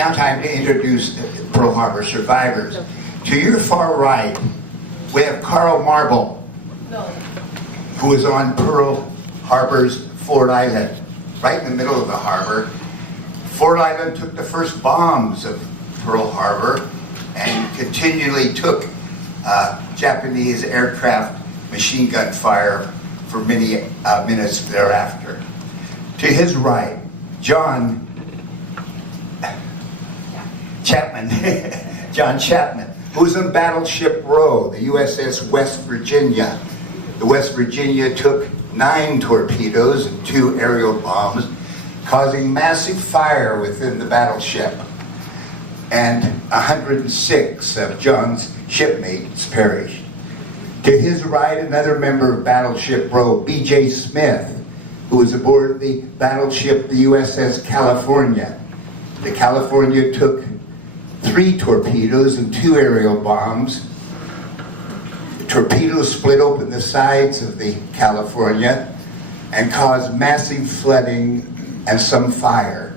now time to introduce the Pearl Harbor survivors. To your far right, we have Carl Marble, who was on Pearl Harbor's Ford Island, right in the middle of the harbor. Ford Island took the first bombs of Pearl Harbor and continually took Japanese aircraft machine gun fire for many minutes thereafter. To his right, John Chapman, who was on Battleship Row, the USS West Virginia. The West Virginia took 9 torpedoes and 2 aerial bombs, causing massive fire within the battleship. And 106 of John's shipmates perished. To his right, another member of Battleship Row, B.J. Smith, who was aboard the battleship, the USS California. The California took 3 torpedoes and 2 aerial bombs. The torpedoes split open the sides of the California and caused massive flooding and some fire.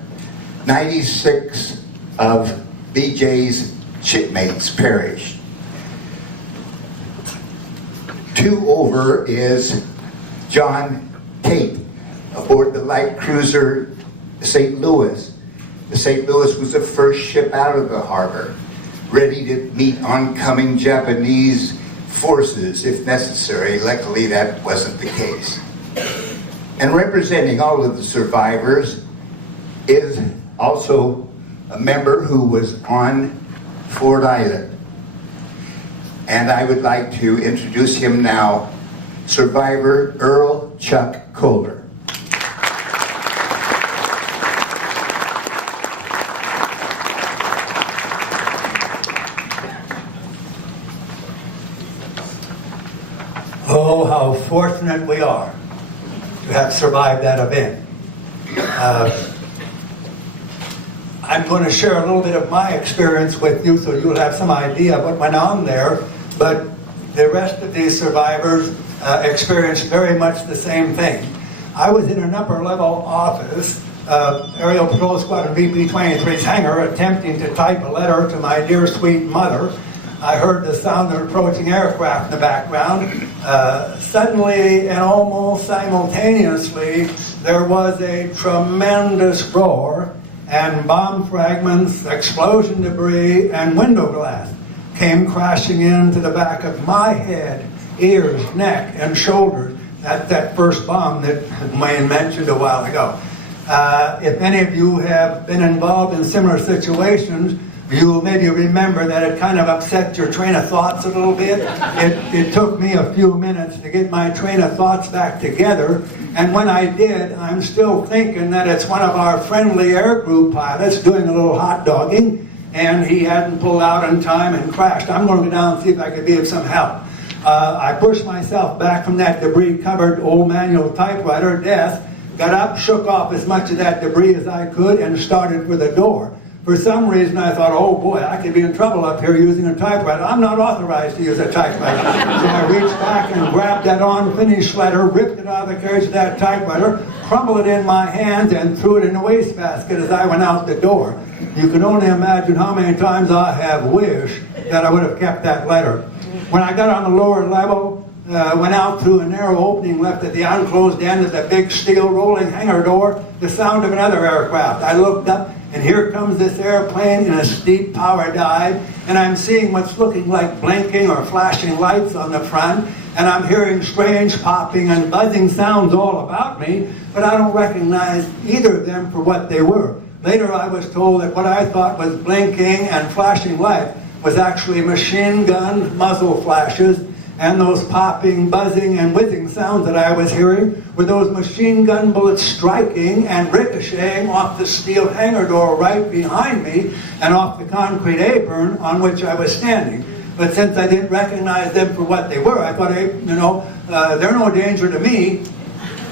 96 of BJ's shipmates perished. 2 over is John Tate aboard the light cruiser St. Louis. The St. Louis was the first ship out of the harbor, ready to meet oncoming Japanese forces if necessary. Luckily, that wasn't the case. And representing all of the survivors is also a member who was on Ford Island. And I would like to introduce him now, survivor Earl Chuck Kohler. Oh, how fortunate we are to have survived that event. I'm going to share a little bit of my experience with you so you'll have some idea of what went on there, but the rest of these survivors experienced very much the same thing. I was in an upper level office, Aerial Patrol Squadron VP-23's hangar, attempting to type a letter to my dear sweet mother. I heard the sound of approaching aircraft in the background. Suddenly and almost simultaneously, there was a tremendous roar, and bomb fragments, explosion debris, and window glass came crashing into the back of my head, ears, neck, and shoulders. That's that first bomb that Wayne mentioned a while ago. If any of you have been involved in similar situations, you maybe remember that it kind of upset your train of thoughts a little bit. It took me a few minutes to get my train of thoughts back together, and when I did, I'm still thinking that it's one of our friendly air group pilots doing a little hot dogging, and he hadn't pulled out in time and crashed. I'm going to go down and see if I could be of some help. I pushed myself back from that debris-covered old manual typewriter desk, got up, shook off as much of that debris as I could, and started for the door. For some reason, I thought, oh boy, I could be in trouble up here using a typewriter. I'm not authorized to use a typewriter. So I reached back and grabbed that unfinished letter, ripped it out of the carriage of that typewriter, crumbled it in my hands, and threw it in a wastebasket as I went out the door. You can only imagine how many times I have wished that I would have kept that letter. When I got on the lower level, went out through a narrow opening left at the unclosed end of the big steel rolling hangar door, the sound of another aircraft. I looked up, and here comes this airplane in a steep power dive, and I'm seeing what's looking like blinking or flashing lights on the front, and I'm hearing strange popping and buzzing sounds all about me, but I don't recognize either of them for what they were. Later I was told that what I thought was blinking and flashing light was actually machine gun muzzle flashes, and those popping, buzzing, and whizzing sounds that I was hearing were those machine gun bullets striking and ricocheting off the steel hangar door right behind me and off the concrete apron on which I was standing. But since I didn't recognize them for what they were, I thought, hey, you know, they're no danger to me.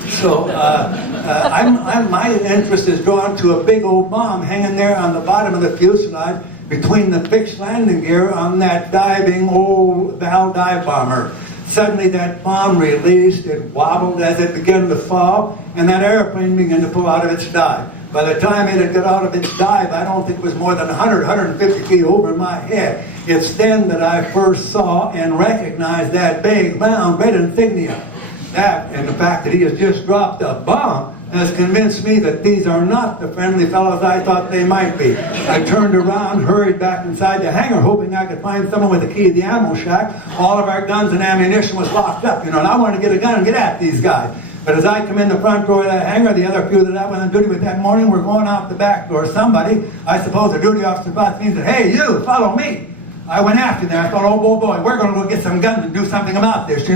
So my interest is drawn to a big old bomb hanging there on the bottom of the fuselage between the fixed landing gear on that diving old Val dive bomber. Suddenly that bomb released, it wobbled as it began to fall, and that airplane began to pull out of its dive. By the time it had got out of its dive, I don't think it was more than 100, 150 feet over my head. It's then that I first saw and recognized that big, round, red insignia. That, and the fact that he has just dropped a bomb, has convinced me that these are not the friendly fellows I thought they might be. I turned around, hurried back inside the hangar, hoping I could find someone with the key to the ammo shack. All of our guns and ammunition was locked up, and I wanted to get a gun and get at these guys. But as I come in the front door of that hangar, the other few that I went on duty with that morning were going out the back door. Somebody, I suppose a duty officer, brought me and said, "Hey, you, follow me." I went after them. I thought, oh boy, we're going to go get some guns and do something about this,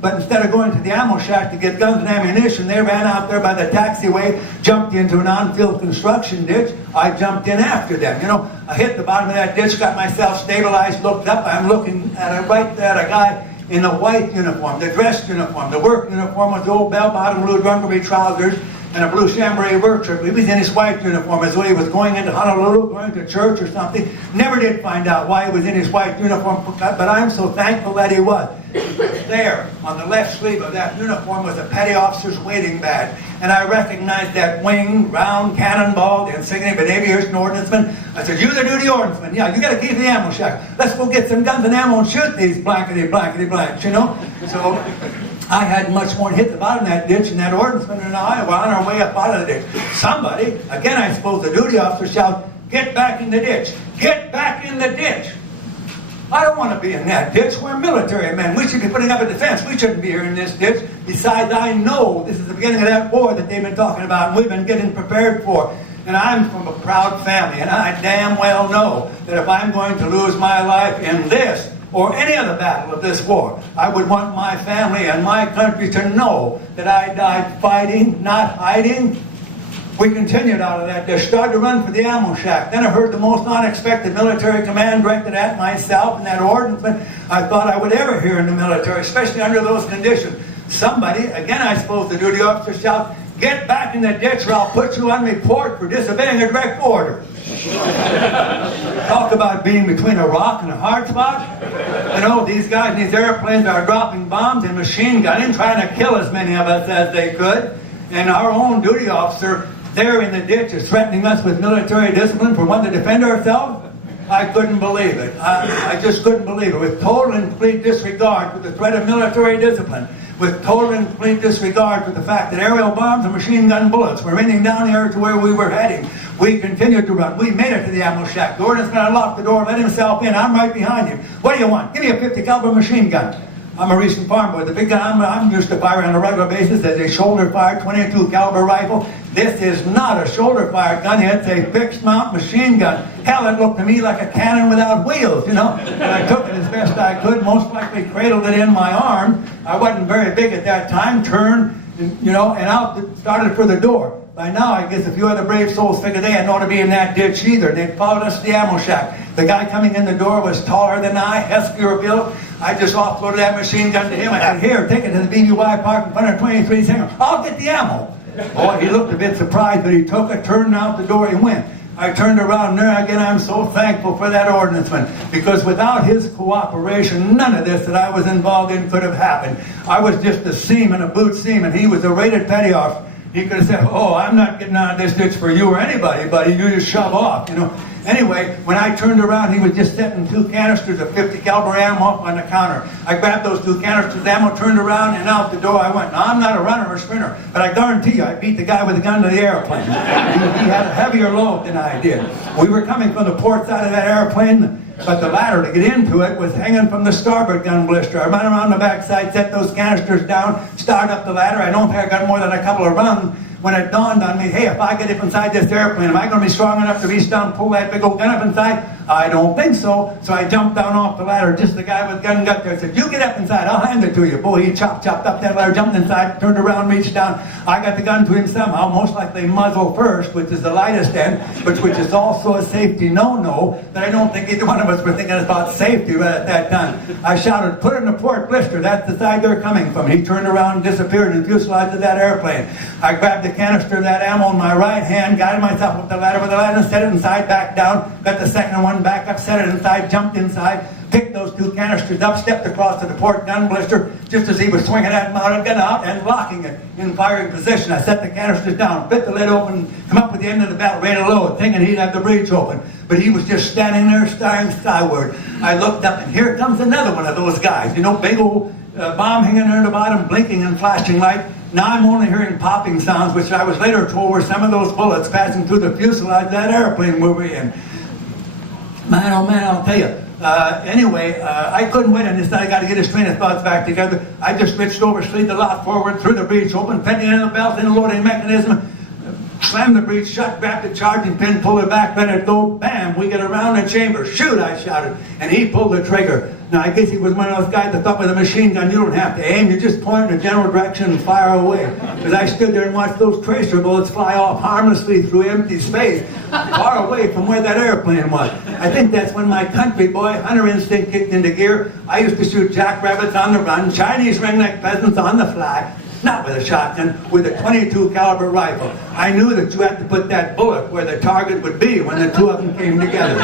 But instead of going to the ammo shack to get guns and ammunition, they ran out there by the taxiway, jumped into an on-field construction ditch. I jumped in after them, I hit the bottom of that ditch, got myself stabilized, looked up. I'm looking at a guy in a white uniform, the dress uniform. The work uniform was the old bell-bottom blue Dungaree trousers and a blue chambray work shirt. He was in his white uniform as though he was going into Honolulu, going to church or something. Never did find out why he was in his white uniform, but I'm so thankful that he was. There, on the left sleeve of that uniform, was a petty officer's waiting badge. And I recognized that winged, round cannonball, the insignia of an aviation ordnanceman. I said, "You the duty ordnanceman? Yeah, you got to keep the ammo shack. Let's go get some guns and ammo and shoot these blankety blanks, So I had much more to hit the bottom of that ditch, and that ordnanceman and I were on our way up out of the ditch. Somebody, again I suppose the duty officer, shouted, "Get back in the ditch! Get back in the ditch!" I don't want to be in that ditch. We're military men. We should be putting up a defense. We shouldn't be here in this ditch. Besides, I know this is the beginning of that war that they've been talking about and we've been getting prepared for. And I'm from a proud family, and I damn well know that if I'm going to lose my life in this or any other battle of this war, I would want my family and my country to know that I died fighting, not hiding. We continued out of that ditch, started to run for the ammo shack. Then I heard the most unexpected military command directed at myself and that ordnanceman I thought I would ever hear in the military, especially under those conditions. Somebody, again I suppose the duty officer, shouted, "Get back in the ditch or I'll put you on report for disobeying a direct order." Talk about being between a rock and a hard spot. These guys in these airplanes are dropping bombs and machine gunning, trying to kill as many of us as they could. And our own duty officer there in the ditch is threatening us with military discipline for wanting to defend ourselves. I couldn't believe it. I just couldn't believe it. With total and complete disregard for the threat of military discipline, with total and complete disregard for the fact that aerial bombs and machine gun bullets were raining down here to where we were heading, we continued to run. We made it to the ammo shack. The ordnanceman unlocked the door, let himself in. I'm right behind you. "What do you want?" "Give me a 50 caliber machine gun." I'm a recent farm boy. The big gun I'm used to firing on a regular basis is a shoulder-fired 22 caliber rifle. This is not a shoulder-fired gun. It's a fixed-mount machine gun. Hell, it looked to me like a cannon without wheels, And I took it as best I could, most likely cradled it in my arm. I wasn't very big at that time. Turned, and out, started for the door. By now, I guess a few other brave souls figured they hadn't ought to be in that ditch either. They followed us to the ammo shack. The guy coming in the door was taller than I, huskier built. I just offloaded that machine gun to him. I said, "Here, take it to the BWI park in front of 23 Singer. I'll get the ammo." Boy, he looked a bit surprised, but he took it, turned out the door, he went. I turned around, and there again, I'm so thankful for that ordnanceman, because without his cooperation, none of this that I was involved in could have happened. I was just a seaman, a boot seaman. He was a rated petty officer. He could have said, "Oh, I'm not getting out of this ditch for you or anybody, buddy. You just shove off, Anyway, when I turned around, he was just setting 2 canisters of 50 caliber ammo up on the counter. I grabbed those 2 canisters of ammo, turned around, and out the door I went. Now, I'm not a runner or a sprinter, but I guarantee you I beat the guy with the gun to the airplane. He had a heavier load than I did. We were coming from the port side of that airplane, but the ladder to get into it was hanging from the starboard gun blister. I ran around the backside, set those canisters down, started up the ladder. I don't think I got more than a couple of runs when it dawned on me, hey, if I get up inside this airplane, am I going to be strong enough to reach down and pull that big old gun up inside? I don't think so. So I jumped down off the ladder. Just the guy with the gun got there. I said, "You get up inside. I'll hand it to you." Boy, he chopped up that ladder, jumped inside, turned around, reached down. I got the gun to him somehow, most likely muzzle first, which is the lightest end, but which is also a safety no-no, that I don't think either one of us were thinking about safety right at that time. I shouted, "Put it in the port blister. That's the side they're coming from." He turned around and disappeared in the fuselage of that airplane. I grabbed the canister of that ammo in my right hand, guided myself up the ladder with the ladder, set it inside, back down, got the second one back up, set it inside, jumped inside, picked those 2 canisters up, stepped across to the port gun blister just as he was swinging that mounted gun out and locking it in firing position. I set the canisters down, bit the lid open, come up with the end of the belt, ready to load, thinking he'd have the breech open. But he was just standing there staring skyward. I looked up, and here comes another one of those guys. You know, big old bomb hanging there in the bottom, blinking and flashing light. Now I'm only hearing popping sounds, which I was later told were some of those bullets passing through the fuselage of that airplane we were in. Man, oh man, I'll tell you. Anyway, I couldn't wait on this. I got to get his train of thoughts back together. I just reached over, slid the lock forward, threw the breech open, pending in the belt, in the loading mechanism, slammed the breech shut, grabbed the charging pin, pulled it back, let it go. Bam! We get around the chamber. Shoot! I shouted, and he pulled the trigger. Now I guess he was one of those guys that thought with a machine gun you don't have to aim, you just point in a general direction and fire away. Because I stood there and watched those tracer bullets fly off harmlessly through empty space, far away from where that airplane was. I think that's when my country boy hunter instinct kicked into gear. I used to shoot jackrabbits on the run, Chinese ringneck pheasants on the fly. Not with a shotgun, with a .22 caliber rifle. I knew that you had to put that bullet where the target would be when the 2 of them came together.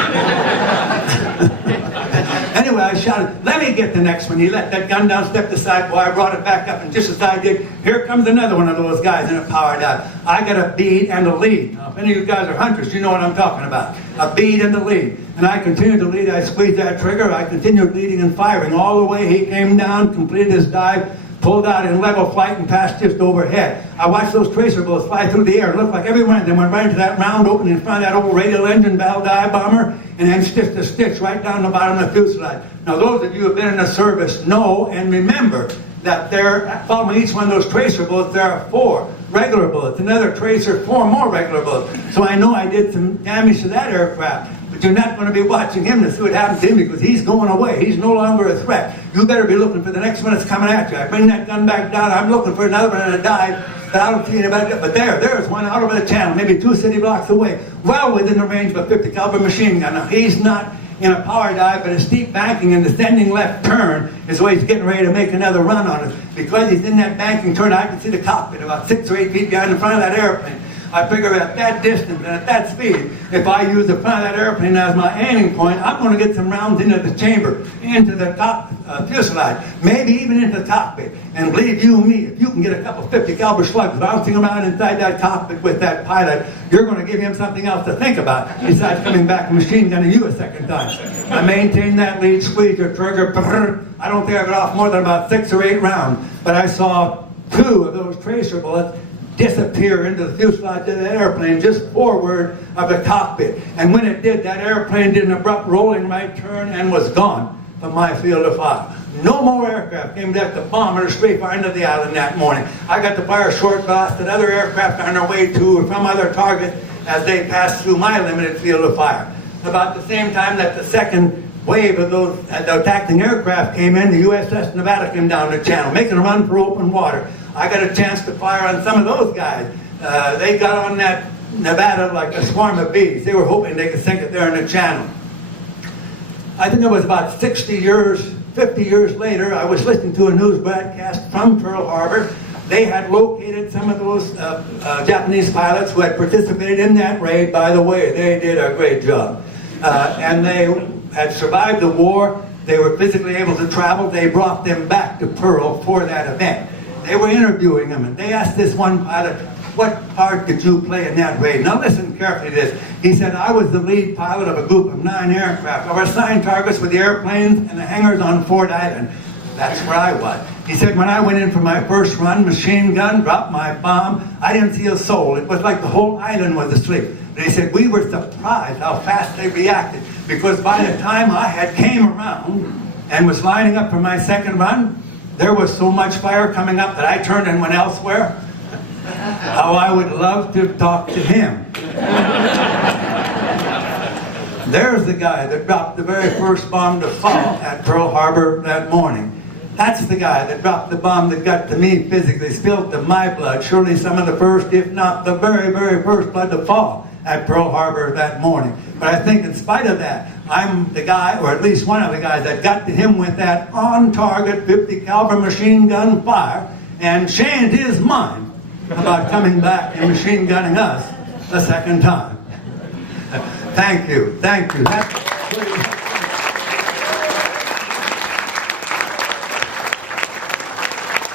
Anyway, I shouted, "Let me get the next one." He let that gun down, stepped aside. Boy, I brought it back up, and just as I did, here comes another one of those guys in a power dive. I got a bead and a lead. Now, if any of you guys are hunters, you know what I'm talking about. A bead and a lead. And I continued to lead. I squeezed that trigger. I continued leading and firing all the way. He came down, completed his dive, pulled out in level flight and passed just overhead. I watched those tracer bullets fly through the air. It looked like every one of them went right into that round opening in front of that old radial engine valve dive bomber, and then stitched a stitch right down the bottom of the fuselage. Now those of you who have been in the service know and remember that there, following each one of those tracer bullets, there are 4 regular bullets. Another tracer, 4 more regular bullets. So I know I did some damage to that aircraft. But you're not going to be watching him to see what happens to him because he's going away. He's no longer a threat. You better be looking for the next one that's coming at you. I bring that gun back down. I'm looking for another one in a dive. But I don't see anybody. But there's one out over the channel, maybe 2 city blocks away, well within the range of a 50 caliber machine gun. Now he's not in a power dive, but a steep banking and descending left turn is where he's getting ready to make another run on it. Because he's in that banking turn, I can see the cockpit about 6 or 8 feet behind the front of that airplane. I figure at that distance and at that speed, if I use the front of that airplane as my aiming point, I'm going to get some rounds into the chamber, into the fuselage, maybe even into the cockpit. And believe you me, if you can get a couple 50 caliber slugs bouncing around inside that cockpit with that pilot, you're going to give him something else to think about besides coming back and machine gunning you a second time. I maintained that lead, squeezed the trigger. I don't think I got off more than about 6 or 8 rounds, but I saw 2 of those tracer bullets disappear into the fuselage of that airplane just forward of the cockpit. And when it did, that airplane did an abrupt rolling right turn and was gone from my field of fire. No more aircraft came back to bomb or strafe our end of the island that morning. I got to fire short blast at other aircraft on their way to or from other targets as they passed through my limited field of fire. About the same time that the second wave of those attacking aircraft came in, the USS Nevada came down the channel, making a run for open water. I got a chance to fire on some of those guys. They got on that Nevada like a swarm of bees. They were hoping they could sink it there in the channel. I think it was about 50 years later, I was listening to a news broadcast from Pearl Harbor. They had located some of those Japanese pilots who had participated in that raid. By the way, they did a great job. And they had survived the war. They were physically able to travel. They brought them back to Pearl for that event. They were interviewing them, and they asked this one pilot, "What part did you play in that raid?" Now listen carefully to this. He said, "I was the lead pilot of a group of 9 aircraft. Our assigned targets were the airplanes and the hangars on Fort Island." That's where I was. He said, "When I went in for my first run, machine gun, dropped my bomb, I didn't see a soul. It was like the whole island was asleep." But he said, "We were surprised how fast they reacted, because by the time I had came around and was lining up for my second run, there was so much fire coming up that I turned and went elsewhere." How I would love to talk to him. There's the guy that dropped the very first bomb to fall at Pearl Harbor that morning. That's the guy that dropped the bomb that got to me physically, spilt of my blood, surely some of the first, if not the very, very first blood to fall at Pearl Harbor that morning. But I think in spite of that, I'm the guy, or at least one of the guys, that got to him with that on-target 50 caliber machine gun fire and changed his mind about coming back and machine gunning us a second time. Thank you. Thank you. That's